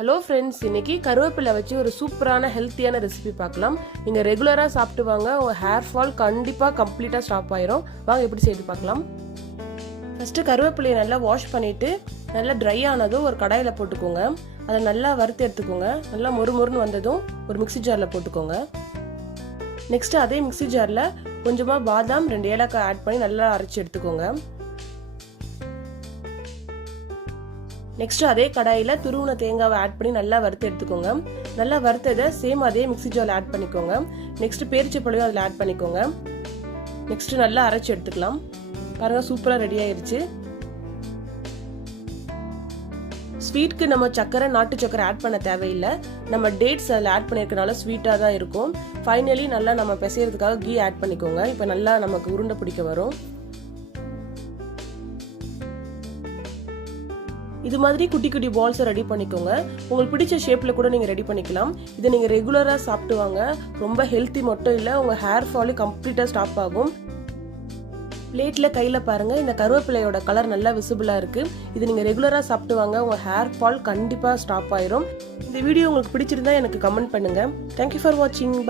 Hello friends, இன்னைக்கு கருவேப்பிலை வச்சு ஒரு சூப்பரான ஹெல்த்தியான ரெசிபி பார்க்கலாம். நீங்கள் ரெகுலராக சாப்பிட்டு வாங்க, உங்கள் ஹேர் ஃபால் கண்டிப்பாக கம்ப்ளீட்டாக ஸ்டாப் ஆயிரும். வாங்க எப்படி செய்து பார்க்கலாம். ஃபஸ்ட்டு கருவேப்பிலையை நல்லா வாஷ் பண்ணிவிட்டு நல்லா ட்ரை ஆனதும் ஒரு கடாயில் போட்டுக்கோங்க. அதை நல்லா வறுத்து எடுத்துக்கோங்க. நல்லா மொறுமொறுன்னு வந்ததும் ஒரு மிக்ஸி ஜாரில் போட்டுக்கோங்க. நெக்ஸ்ட்டு அதே மிக்ஸி ஜாரில் கொஞ்சமாக பாதாம் 2 ஏலக்காய் ஆட் பண்ணி நல்லா அரைச்சி எடுத்துக்கோங்க. நெக்ஸ்ட் அதே கடாயில் துருவின தேங்காவை ஆட் பண்ணி நல்லா வறுத்து எடுத்துக்கோங்க. நல்லா வறுத்ததை சேம் அதே மிக்ஸி ஜாரில் ஆட் பண்ணிக்கோங்க. நெக்ஸ்ட் பேரிச்சப்பழம் அதில் ஆட் பண்ணிக்கோங்க. நெக்ஸ்ட் நல்லா அரைச்சி எடுத்துக்கலாம். பாருங்க, சூப்பராக ரெடி ஆயிருச்சு. ஸ்வீட்க்கு நம்ம சக்கரை, நாட்டு சக்கரை ஆட் பண்ண தேவையில்லை. நம்ம டேட்ஸ் அதில் ஆட் பண்ணியிருக்கனால ஸ்வீட்டாக தான் இருக்கும். ஃபைனலி நல்லா நம்ம பிசைறதுக்காக கீ ஆட் பண்ணிக்கோங்க. இப்போ நல்லா நமக்கு உருண்டை பிடிக்க வரும். இது மாதிரி குட்டி குட்டி பால்ஸை ரெடி பண்ணிக்கோங்க. உங்களுக்கு பிடிச்ச ஷேப்பில் கூட நீங்கள் ரெடி பண்ணிக்கலாம். இதை நீங்கள் ரெகுலராக சாப்பிட்டு வாங்க. ரொம்ப ஹெல்த்தி மட்டும் இல்லை, உங்கள் ஹேர் ஃபாலு கம்ப்ளீட்டாக ஸ்டாப் ஆகும். பிளேட்டில் கையில் பாருங்கள், இந்த கருவேப்பிலையோட கலர் நல்லா விசிபிளாக இருக்குது. இது நீங்கள் ரெகுலராக சாப்பிட்டு வாங்க, உங்கள் ஹேர் ஃபால் கண்டிப்பாக ஸ்டாப் ஆயிரும். இந்த வீடியோ உங்களுக்கு பிடிச்சிருந்தா எனக்கு கமெண்ட் பண்ணுங்கள். தேங்க்யூ ஃபார் வாட்சிங். பை.